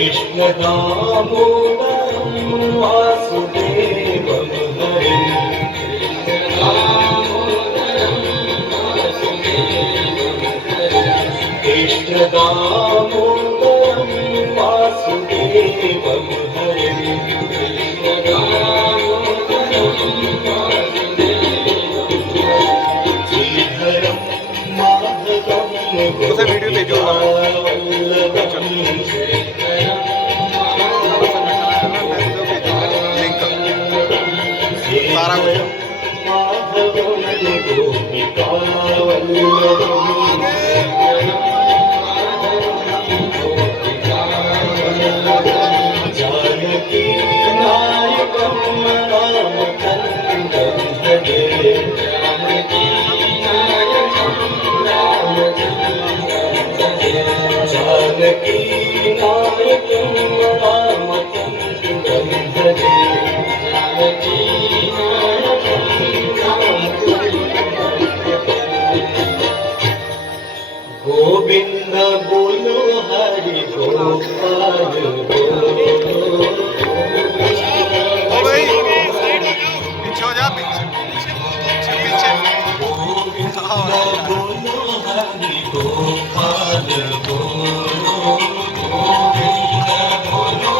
कृष्ण दामोदरं वासुदेवं हरे कृष्ण दामोदरं वासुदेवं हरे श्रीधरं माधवं गोपिकावल्लभं जानकी नायकं रामचन्द्रं भजे जानकी नायकं रामचन्द्रं भजे गोविंद बोलो हरि गोपाल बोलो गोविंद बोलो हरि गोपाल बोलो गोविंद बोलो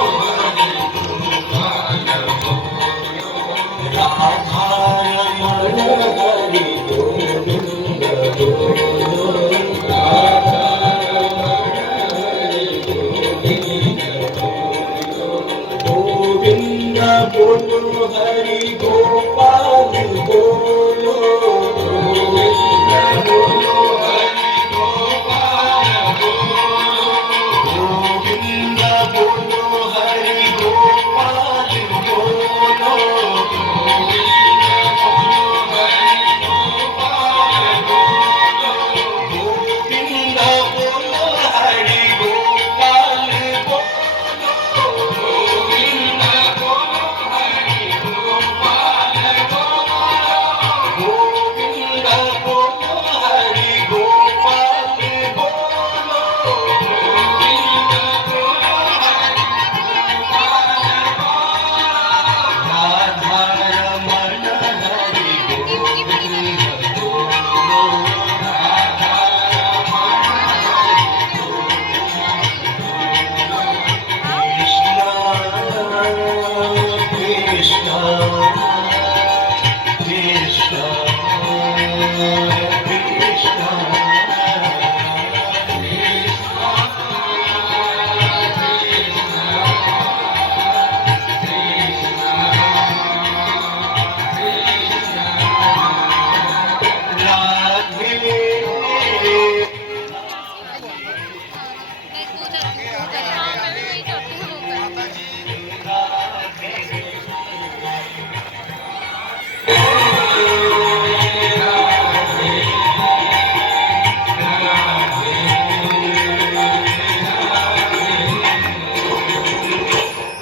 हरि गोपाल बोलो राधा रमण हरि गोविंद बोलो गोविंद बोलो हरि गोपाल बोलो गोविंद बोलो हरि गोपाल बोलो गोविंद बोलो हरि गोपाल बोलो गोविंद बोलो हरि गोपाल बोलो गोविंद बोलो हरि गोपाल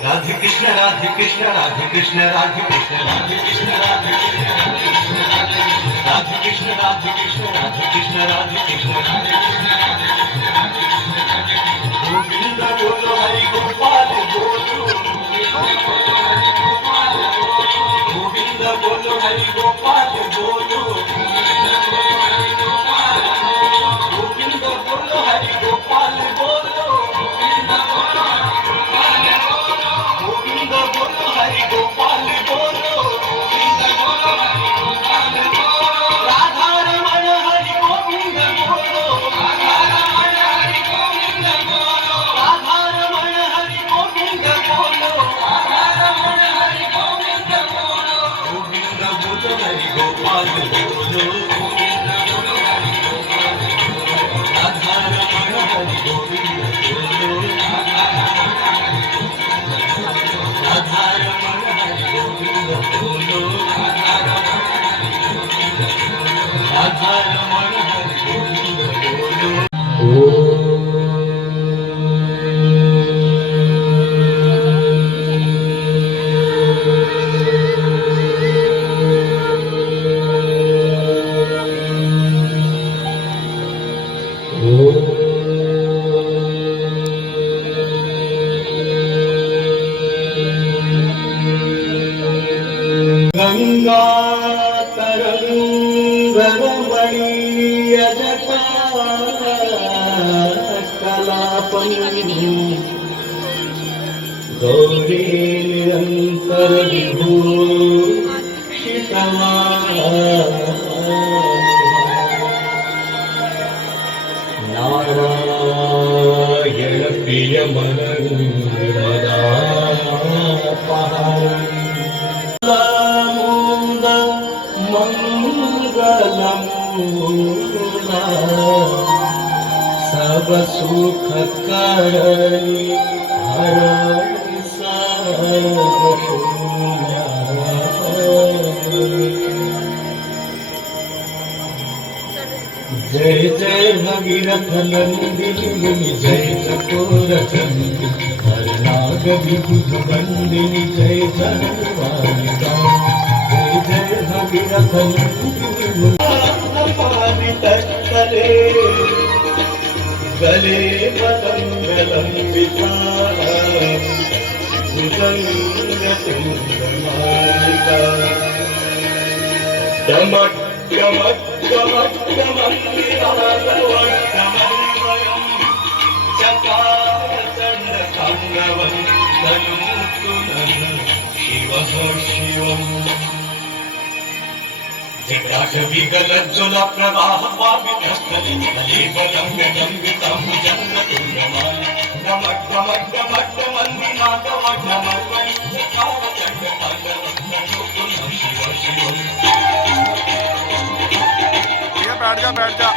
राधे कृष्ण राधे कृष्ण राधे कृष्ण राधे कृष्ण राधे कृष्ण राधे कृष्ण राधे कृष्ण राधे कृष्ण राधे कृष्ण राधे गोविंद बोलो हरि गोपाल बोलो गोविंद बोलो हरि गोपाल बोलो गोविंद बोलो हरि गोपाल बोलो गोविंद बोलो हरि गोपाल बोलो राधा रमण हरि गोविंद बोलो राधा रमण हरि गोविंद बोलो राधा रमण हरि गोविंद बोलो राधा रमण हरि गोविंद बोलो गोविंद बोलो हरि गोपाल बोलो गोविंद बोलो हरि गोपाल बोलो राधा रमण हरि गोविंद बोलो राधा रमण हरि गोविंद बोलो राधा रमण हरि गोविंद बोलो गौरी निरंतर विभूषितमा नारायण प्रिय मुंद मंगलम सब सुख करनी हर जय जय भगीरथ नंदिनी जय चकोर चंदी हर नाग विभुत बंदिनी जय जनवालिका जय जय भगीरथ नंदिनी तले गले पतंग लंबिता भुजंग तुंगमालिका डमक डमक डमक डमक निरागवट्टमन्वयम् चकार चण्डताण्डवं तनोतु नः शिवः शिवम् जिघ्राटविगलज्ज्वल प्रवाह पावितस्थले कलेबरङ्गलम्बितं भुजङ्गतुण्डमाला डमक डमक डमक डमन्निनादवट्टमन्वयम् चकार चण्डताण्डवं तनोतु नः शिवः शिवम् बैठ जा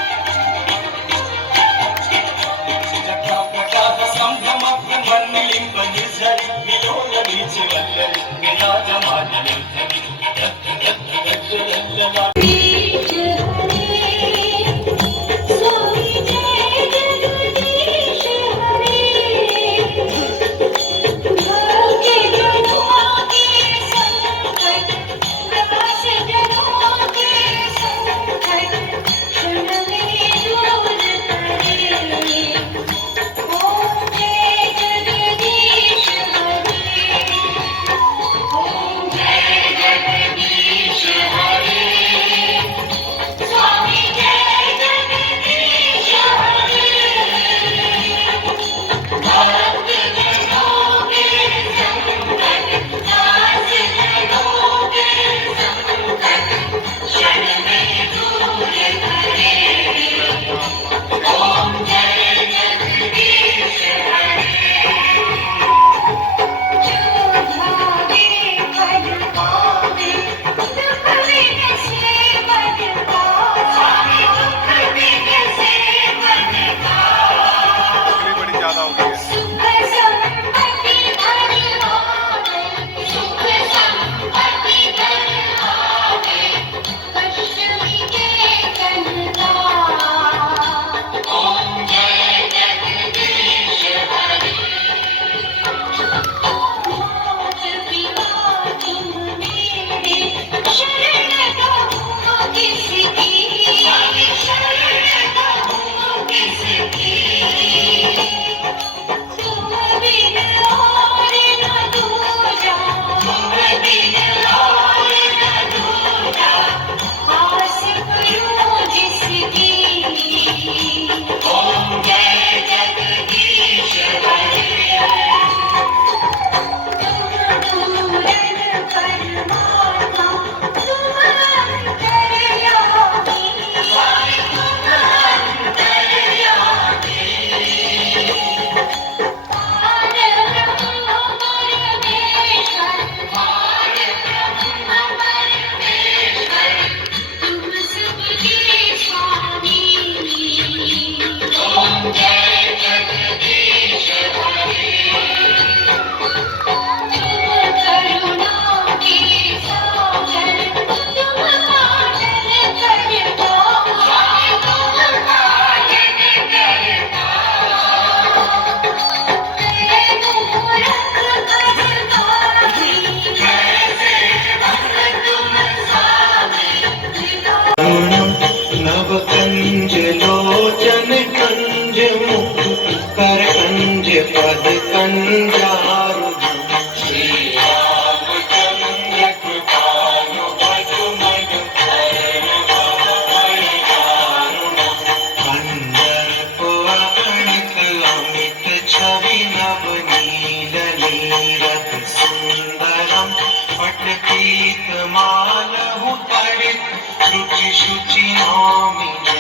येशूची नामे